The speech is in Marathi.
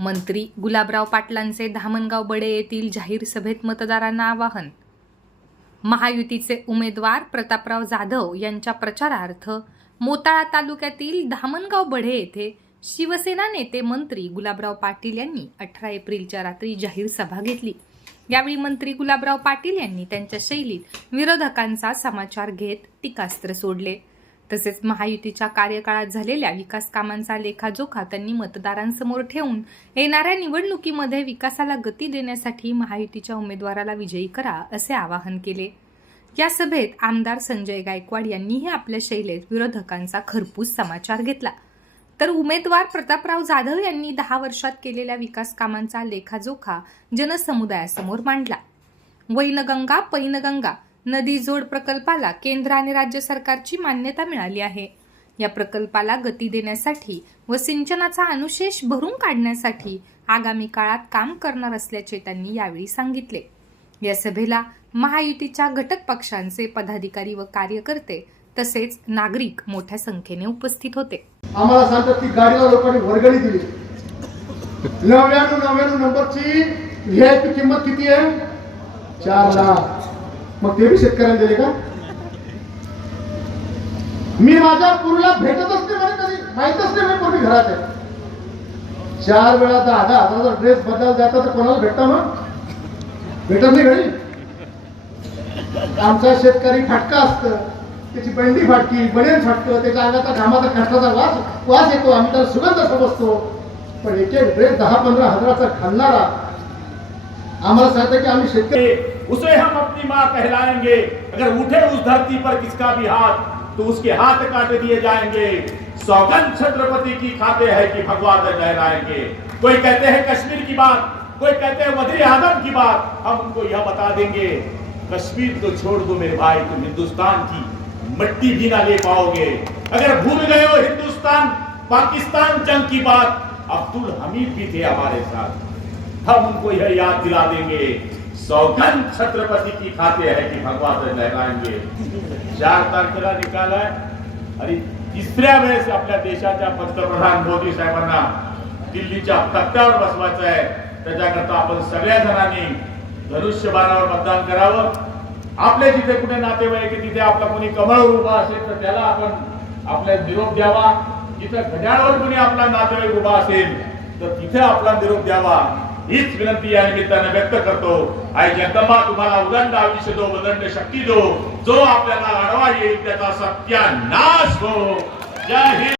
मंत्री गुलाबराव पाटलांचे धामणगाव बडे येथील जाहीर सभेत मतदारांना आवाहन. महायुतीचे उमेदवार प्रतापराव जाधव यांच्या प्रचारार्थ मोताळा तालुक्यातील धामणगाव बढे येथे शिवसेना नेते मंत्री गुलाबराव पाटील यांनी अठरा एप्रिलच्या रात्री जाहीर सभा घेतली. यावेळी मंत्री गुलाबराव पाटील यांनी त्यांच्या शैलीत विरोधकांचा समाचार घेत टीकास्त्र सोडले. तसेच महायुतीच्या कार्यकाळात झालेल्या विकास कामांचा लेखाजोखा त्यांनी मतदारांसमोर ठेवून येणाऱ्या निवडणुकीमध्ये विकासाला गती देण्यासाठी महायुतीच्या उमेदवाराला विजयी करा असे आवाहन केले. या सभेत आमदार संजय गायकवाड यांनीही आपल्या शैलीत विरोधकांचा खरपूस समाचार घेतला. तर उमेदवार प्रतापराव जाधव यांनी दहा वर्षात केलेल्या विकास कामांचा लेखाजोखा जनसमुदायासमोर मांडला. वैनगंगा पैनगंगा नदी जोड प्रकल्पाला केंद्र आणि राज्य सरकारची मान्यता मिळाली आहे. या प्रकल्पाला गती देण्यासाठी व सिंचनाचा अनुशेष भरून काढण्यासाठी आगामी काळात काम करणार असल्याचे त्यांनी यावेळी सांगितले. या सभेला महायुतीच्या घटक पक्षांचे पदाधिकारी व कार्यकर्ते तसेच नागरिक मोठ्या संख्येने उपस्थित होते. आम्हाला सांगतात की गाडीला लोकांनी वर्गणी दिली. नव्याण्णव नव्याण्णव नंबरची व्हीआयपी किंमत किती आहे? चार लाख. मग ते बी शेतकऱ्यांना दिले का? मी माझ्या पुरीला भेटत असते म्हणे कधी. माहीतच नाही म्हणे कोणी घरात आहे. चार वेळा दहा दहा हजाराचा ड्रेस बदल जाता तर कोणाला भेटता मग? भेटत नाही घरी. आमचा शेतकरी फाटका असतं. त्याची बंडी फाटकी बडेन फाटकं त्याच्या अंगाचा घामाचा कष्टाचा वास वास येतो. आम्ही त्याला सुगंध समजतो. पण एक एक ड्रेस दहा पंधरा हजाराचा घालणारा आम्हाला सांगतं की आम्ही शेतकरी उसे हम अपनी माँ कहलाएँगे। अगर उठे उस धरती पर किसका भी हाथ तो उसके हाथ काट दिए जाएँगे। सौगंध छत्रपति की खाते हैं कि भगवान लहराएँगे कोई कहते हैं कश्मीर की बात, कोई कहते हैं वज़ीर आज़म की बात, हम उनको यह बता देंगे, कश्मीर को छोड़ दो मेरे भाई, तुम हिंदुस्तान की मिट्टी भी ना ले पाओगे। अगर भूल गए हो हिंदुस्तान, पाकिस्तान जंग की बात, अब्दुल हमीद भी थे हमारे साथ। हम उनको यह याद दिला देंगे। सौगन छत्रपति की खाते है कि भगवान लहराएंगे। चार तारखेला निकाल आहे आणि तिसऱ्या वेळेस आपल्या देशाच्या पंतप्रधान मोदी साहेबांना दिल्लीच्या तक्त्यावर बसवायचं आहे. त्याच्याकरता आपण सगळ्या जणांनी धनुष्यबाणावर मतदान करावं. आपले जिथे कुठे नातेवाईक तिथे आपला कोणी कमळवर उभा असेल तर त्याला आपण आपला निरोप द्यावा. जिथे घड्याळावर कोणी आपला नातेवाईक उभा असेल तर तिथे आपला निरोप द्यावा. हीच विनंती या निमित्ताने व्यक्त करतो. आई जगदंबा तुम्हाला उदंड आयुष्य दो उदंड शक्ती दो. जो आपल्याला अडवा येईल त्याचा सत्यानाश हो. जय हिंद.